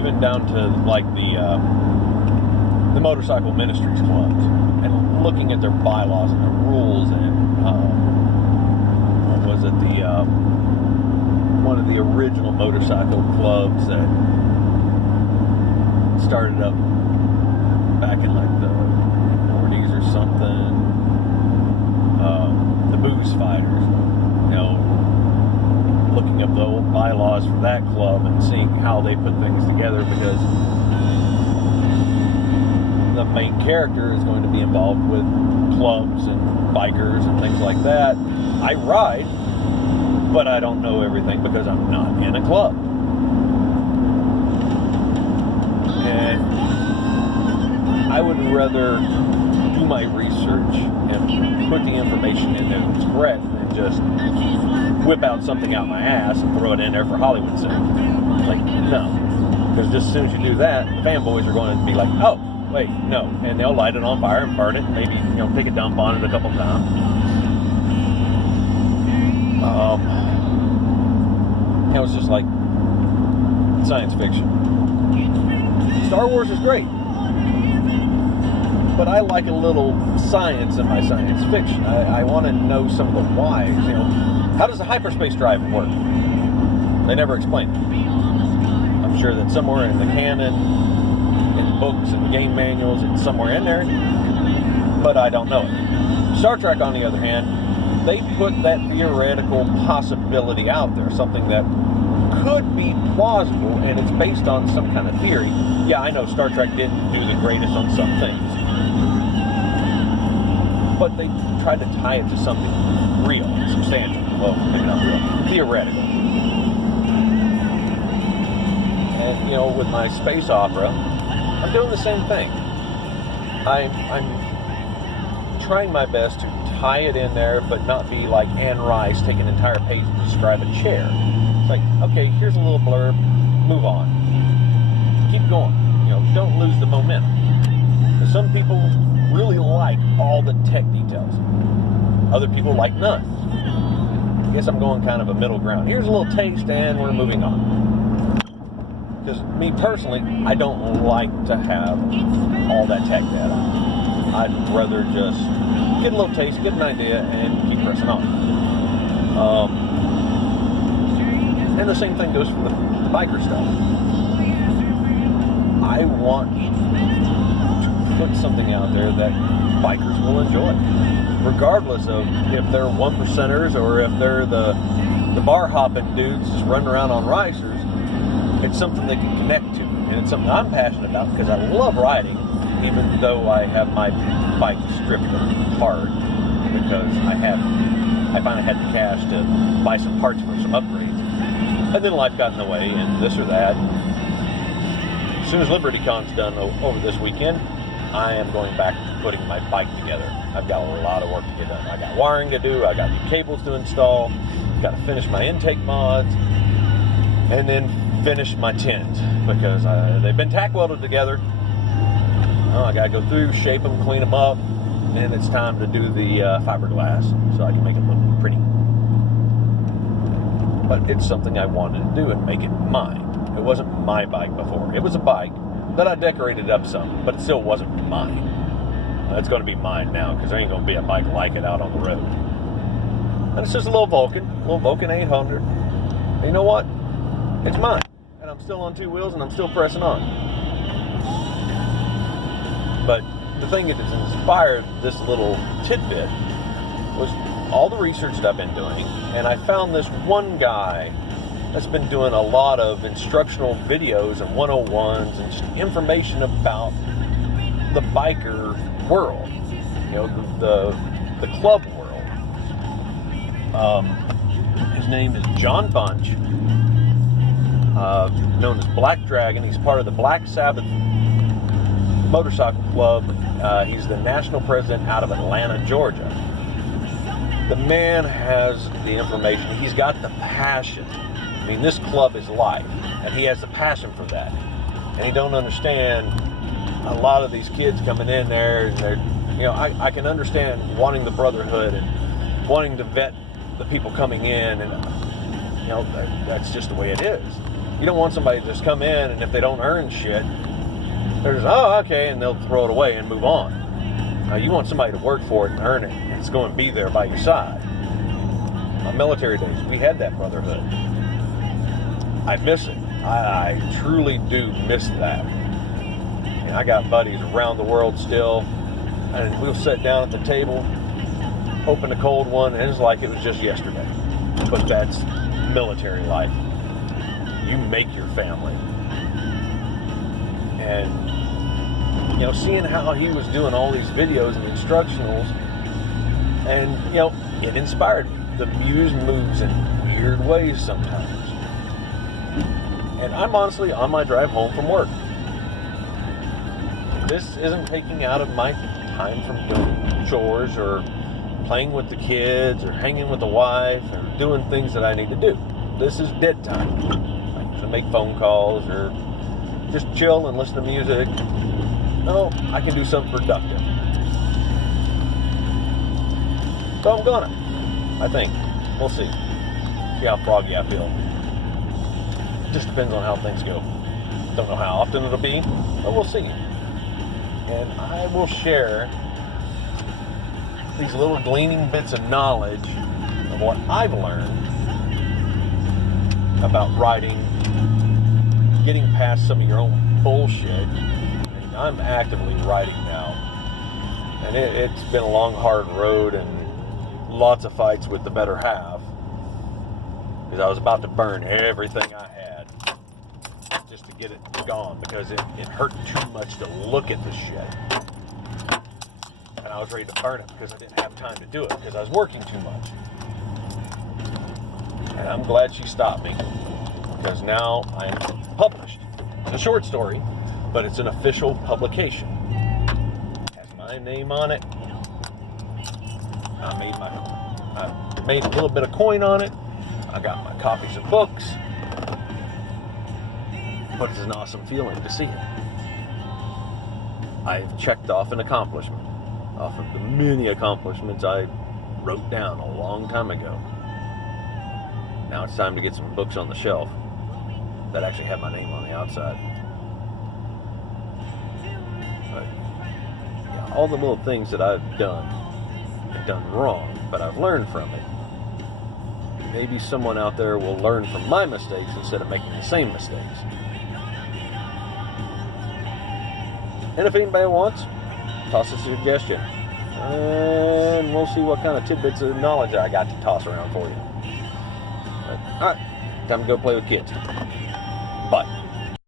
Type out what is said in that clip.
even down to like the motorcycle ministries clubs, and looking at their bylaws and the rules, and what was it, one of the original motorcycle clubs that started up back in like the 40s or something, the Booze Fighters, looking up the old bylaws for that club and seeing how they put things together, because the main character is going to be involved with clubs and bikers and things like that. I ride, but I don't know everything because I'm not in a club. And I would rather do my research and put the information in there that's correct than just whip out something out my ass and throw it in there for Hollywood sake. Like, no. Because just as soon as you do that, fanboys are going to be like, oh, wait, no. And they'll light it on fire and burn it and maybe, take a dump on it a couple times. It was just like science fiction. Star Wars is great, but I like a little science in my science fiction. I want to know some of the whys. How does a hyperspace drive work? They never explain it. I'm sure that somewhere in the canon, in books and game manuals, it's somewhere in there, but I don't know it. Star Trek, on the other hand, they put that theoretical possibility out there, something that could be plausible, and it's based on some kind of theory. Yeah, I know Star Trek didn't do the greatest on some things, but they tried to tie it to something real, substantial. Well, maybe not real, theoretical. And, with my space opera, I'm doing the same thing. I'm trying my best to tie it in there, but not be like Anne Rice, take an entire page to describe a chair. It's like, okay, here's a little blurb, move on. Keep going. Don't lose the momentum. Because some people really like all the tech details. Other people like none. I guess I'm going kind of a middle ground. Here's a little taste and we're moving on. Because me personally, I don't like to have all that tech data. I'd rather just get a little taste, get an idea, and keep pressing on. And the same thing goes for the biker stuff. I want to put something out there that bikers will enjoy, regardless of if they're one percenters or if they're the bar hopping dudes just running around on ricers. It's something they can connect to, and it's something I'm passionate about because I love riding, even though I have my bike stripped hard because I finally had the cash to buy some parts for some upgrades, and then life got in the way and this or that. As soon as LibertyCon's done over this weekend, I am going back to putting my bike together. I've got a lot of work to get done. I got wiring to do, I got new cables to install, got to finish my intake mods, and then finish my tins because they've been tack welded together. I got to go through, shape them, clean them up, and it's time to do the fiberglass so I can make it look pretty. But it's something I wanted to do and make it mine. It wasn't my bike before. It was a bike that I decorated up some, but it still wasn't mine. It's going to be mine now because there ain't going to be a bike like it out on the road. And it's just a little Vulcan 800. And you know what? It's mine. And I'm still on two wheels and I'm still pressing on. But the thing that has inspired this little tidbit was all the research that I've been doing, and I found this one guy that's been doing a lot of instructional videos and 101s and just information about the biker world, the club world. His name is John Bunch, known as Black Dragon. He's part of the Black Sabbath Motorcycle Club. He's the national president out of Atlanta, Georgia. The man has the information. He's got the passion. I mean, this club is life, and he has the passion for that. And he don't understand a lot of these kids coming in there, and they're, I can understand wanting the brotherhood and wanting to vet the people coming in, and that's just the way it is. You don't want somebody to just come in and if they don't earn shit, they're just, oh, okay, and they'll throw it away and move on. You want somebody to work for it and earn it, and it's going to be there by your side. My military days, we had that brotherhood. I miss it. I truly do miss that. And I got buddies around the world still, and we'll sit down at the table, open a cold one, and it's like it was just yesterday. But that's military life. You make your family. And seeing how he was doing all these videos and instructionals, and it inspired me. The muse moves in weird ways sometimes. And I'm honestly on my drive home from work. This isn't taking out of my time from doing chores or playing with the kids or hanging with the wife or doing things that I need to do. This is dead time. I usually make phone calls or just chill and listen to music. No, I can do something productive. So I'm gonna. I think. We'll see. See how froggy I feel. It just depends on how things go. Don't know how often it'll be, but we'll see. And I will share these little gleaning bits of knowledge of what I've learned about writing, getting past some of your own bullshit. I'm actively writing now, and it's been a long, hard road and lots of fights with the better half, because I was about to burn everything I had just to get it gone, because it hurt too much to look at the shit, and I was ready to burn it because I didn't have time to do it because I was working too much. And I'm glad she stopped me, because now I'm published. It's a short story, but it's an official publication. It has my name on it. I made a little bit of coin on it. I got my copies of books. But it's an awesome feeling to see it. I've checked off an accomplishment off of the many accomplishments I wrote down a long time ago. Now it's time to get some books on the shelf that actually have my name on the outside. But, yeah, all the little things that I've done wrong, but I've learned from it. Maybe someone out there will learn from my mistakes instead of making the same mistakes. And if anybody wants, toss a suggestion. And we'll see what kind of tidbits of knowledge I got to toss around for you. Alright, time to go play with kids. Bye.